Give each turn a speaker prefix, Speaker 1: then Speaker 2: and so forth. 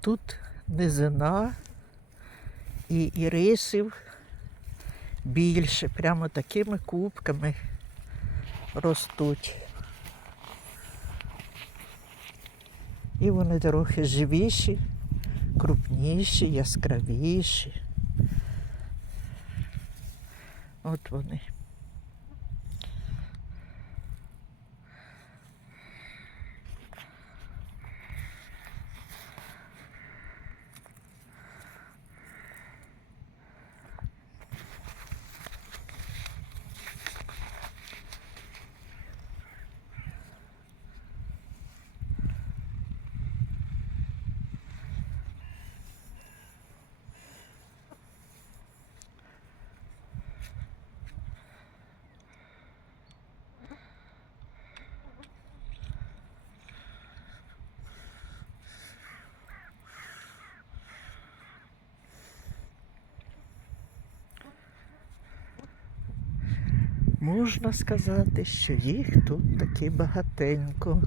Speaker 1: Тут низина і ірисів більше, прямо такими кубками ростуть. І вони трохи живіші, крупніші, яскравіші. От вони. Можна сказати, що їх тут таки багатенько.